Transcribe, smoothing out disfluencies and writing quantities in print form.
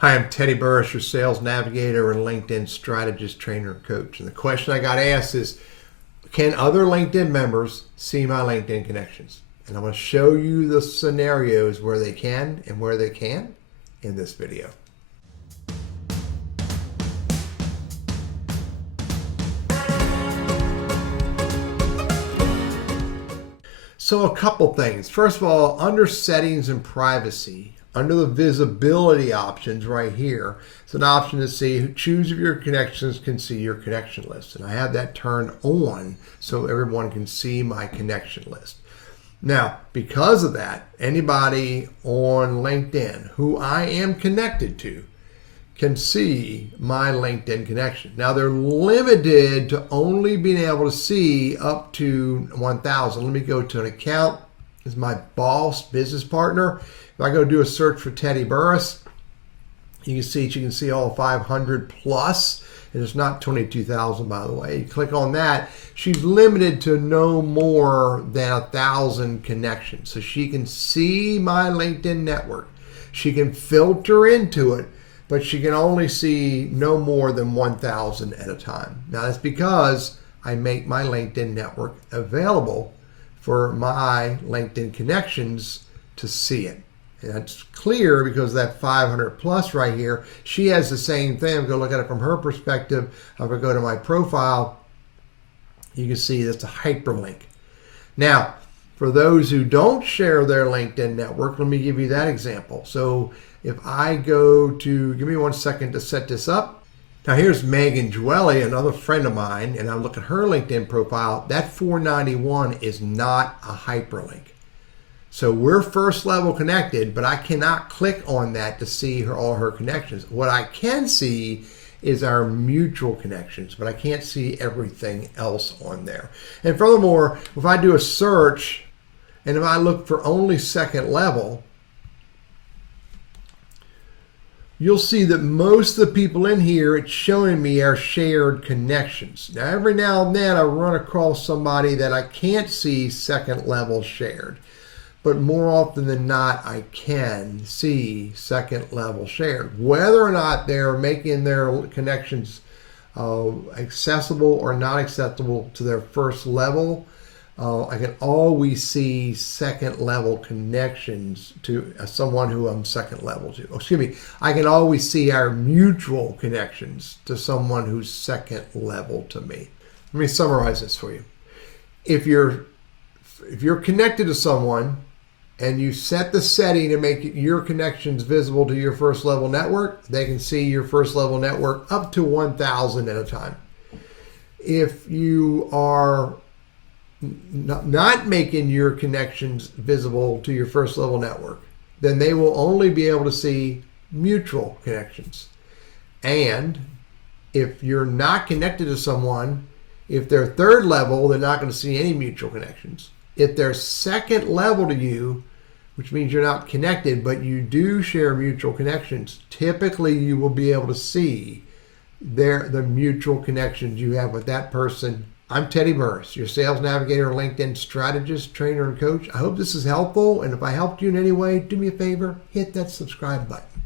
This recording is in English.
Hi, I'm Teddy Burriss, your sales navigator and LinkedIn strategist, trainer, and coach. And the question I got asked is, can other LinkedIn members see my LinkedIn connections? And I'm going to show you the scenarios where they can and where they can't in this video. So a couple things. First of all, under settings and privacy, under the visibility options right here, it's an option to see, choose if your connections can see your connection list. And I have that turned on so everyone can see my connection list. Now, because of that, anybody on LinkedIn who I am connected to can see my LinkedIn connection. Now, they're limited to only being able to see up to 1,000. Let me go to an account. This is my boss, business partner. If I go do a search for Teddy Burriss, you can see all 500 plus, and it's not 22,000, by the way. You click on that, she's limited to no more than 1,000 connections. So she can see my LinkedIn network. She can filter into it, but she can only see no more than 1,000 at a time. Now that's because I make my LinkedIn network available for my LinkedIn connections to see it. And that's clear because that 500 plus right here, she has the same thing. I'm going to look at it from her perspective. If I go to my profile, you can see that's a hyperlink. Now, for those who don't share their LinkedIn network, let me give you that example. So if I go to, give me 1 second to set this up. Now here's Megan Dwelly, another friend of mine, and I look at her LinkedIn profile. That 491 is not a hyperlink. So we're first level connected, but I cannot click on that to see all her connections. What I can see is our mutual connections, but I can't see everything else on there. And furthermore, if I do a search and if I look for only second level, you'll see that most of the people in here, it's showing me our shared connections. Now, every now and then I run across somebody that I can't see second level shared. But more often than not, I can see second level shared. Whether or not they're making their connections accessible or not accessible to their first level, I can always see second level connections to someone who I'm second level to. Excuse me, I can always see our mutual connections to someone who's second level to me. Let me summarize this for you. If you're connected to someone and you set the setting to make your connections visible to your first level network, they can see your first level network up to 1,000 at a time. If you are not making your connections visible to your first level network, then they will only be able to see mutual connections. And if you're not connected to someone, if they're third level, they're not going to see any mutual connections. If they're second level to you, which means you're not connected, but you do share mutual connections, typically you will be able to see the mutual connections you have with that person. I'm Teddy Burriss, your sales navigator, LinkedIn strategist, trainer, and coach. I hope this is helpful, and if I helped you in any way, do me a favor, hit that subscribe button.